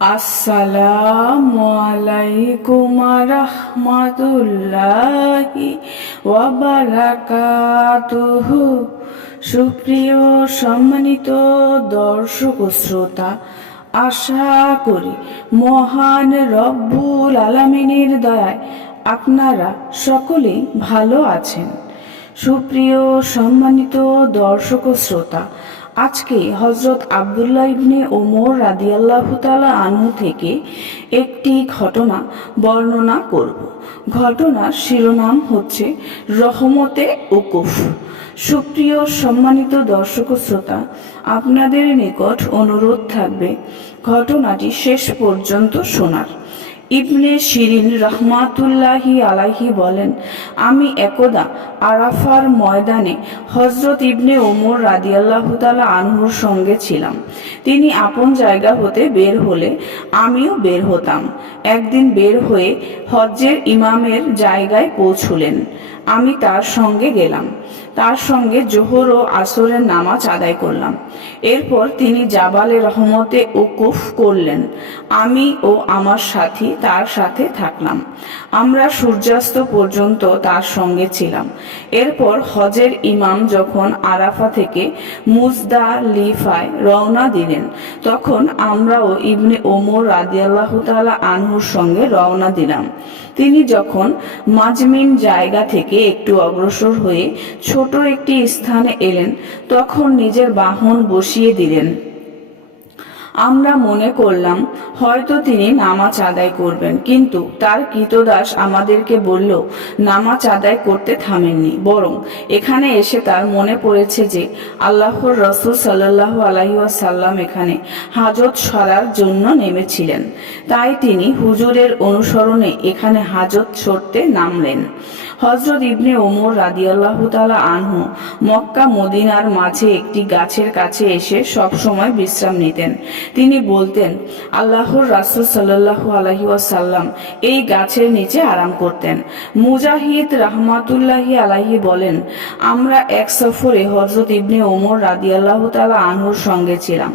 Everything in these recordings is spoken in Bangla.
আসসালামু আলাইকুম রাহমাতুল্লাহি ওয়া বারাকাতুহু। সুপ্রিয় সম্মানিত দর্শক ও শ্রোতা, আশা করি মহান রব্বুল আলামিনের দয়ায় আপনারা সকলেই ভালো আছেন। সুপ্রিয় সম্মানিত দর্শক ও শ্রোতা, আজকে হজরত আব্দুল্লাহ ইবনে ওমর রাদিয়াল্লাহু তাআলা আনহু থেকে একটি ঘটনা বর্ণনা করব। ঘটনার শিরোনাম হচ্ছে রহমতে উকুফ। সুপ্রিয় সম্মানিত দর্শক ও শ্রোতা, আপনাদের নিকট অনুরোধ থাকবে ঘটনাটি শেষ পর্যন্ত শোনার। ইবনে শিরিন রহমাতুল্লাহি আলাইহি বলেন, আমি একদা আরাফার ময়দানে হজরত ইবনে ওমর রাদিয়াল্লাহু তাআলা আনহুর সঙ্গে ছিলাম। তিনি আপন জায়গা হতে বের হলে আমিও বের হতাম। একদিন বের হয়ে হজ্জের ইমামের জায়গায় পৌঁছলেন। আমি তার সঙ্গে গেলাম। তার সঙ্গে জোহর ও আসরের নামাজ আদায় করলাম। এরপর তিনি জাবালে রহমতে উকুফ করলেন। আমি ও আমার সাথী তার সাথে থাকলাম। আমরা সূর্যাস্ত পর্যন্ত তার সঙ্গে ছিলাম। এরপর হজের ইমাম যখন আরাফা থেকে মুজদালিফায় রওনা দিলেন, তখন আমরাও ইবনে ওমর রাদিয়াল্লাহু তাআলা আনহুর সঙ্গে রওনা দিলাম। তিনি যখন মাজমিন জায়গা থেকে একটু অগ্রসর হয়ে ছোট একটি স্থানে এলেন, তখন নিজের বাহন বসিয়ে দিলেন। আমরা মনে করলাম হয়তো তিনি নামাজ আদায় করবেন, কিন্তু তার কৃতদাস আমাদেরকে বলল নামাজ আদায় করতে থামেননি, বরং এখানে এসে তার মনে পড়েছে যে আল্লাহর রাসূল সাল্লাল্লাহু আলাইহি ওয়াসাল্লাম এখানে হাজত সারার জন্য নেমেছিলেন। তাই তিনি হুজুরের অনুসরণে এখানে হাজত সরতে নামলেন। হযরত ইবনে ওমর রাদিয়াল্লাহু তাআলা আনহু মক্কা মদিনার মাঝে একটি গাছের কাছে এসে সব সময় বিশ্রাম নিতেন। তিনি বলতেন, আল্লাহর রাসূল সাল্লাল্লাহু আলাইহি ওয়াসাল্লাম এই গাছের নিচে আরাম করতেন। মুজাহিদ রাহমাতুল্লাহি আলাইহি বলেন, আমরা এক সফরে হযরত ইবনে ওমর রাদিয়াল্লাহু তাআলা আনহুর সঙ্গে ছিলাম।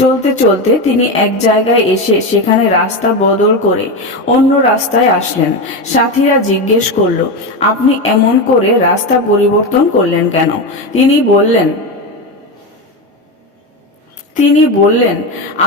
চলতে চলতে তিনি এক জায়গায় এসে সেখানে রাস্তা বদল করে অন্য রাস্তায় আসলেন। সাথীরা জিজ্ঞেস করল, আপনি এমন করে রাস্তা পরিবর্তন করলেন কেন? তিনি বললেন,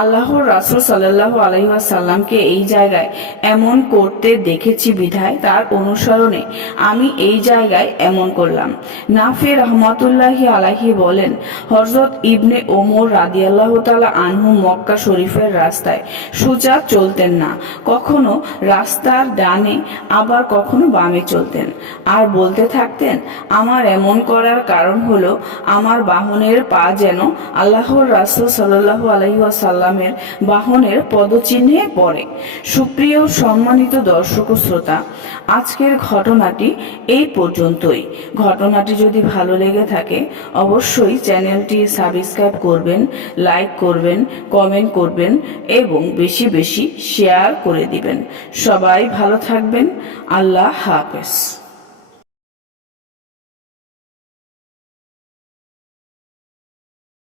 আল্লাহর রাসূল সাল্লাল্লাহু আলাইহি ওয়াসাল্লামকে এই জায়গায় এমন করতে দেখেছি বিধায় তার অনুসরণে আমি এই জায়গায় এমন করলাম। নাফি রাহমাতুল্লাহি আলাইহি বলেন, হযরত ইবনে ওমর রাদিয়াল্লাহু তাআলা আনহু মক্কা শরীফের রাস্তায় সোজা চলতেন না, কখনো রাস্তার ডানে আবার কখনো বামে চলতেন। আর বলতে থাকতেন, আমার এমন করার কারণ হলো আমার বাহনের পা যেন আল্লাহর রাসূল সাল্লাল্লাহু আলাইহি ওয়াসাল্লামের বাহনের পদচিহ্নে পড়ে। সুপ্রিয় সম্মানিত দর্শক ও শ্রোতা, আজকের ঘটনাটি এই পর্যন্তই। ঘটনাটি যদি ভালো লেগে থাকে অবশ্যই চ্যানেলটি সাবস্ক্রাইব করবেন, লাইক করবেন, কমেন্ট করবেন এবং বেশি বেশি শেয়ার করে দিবেন। সবাই ভালো থাকবেন। আল্লাহ হাফেজ।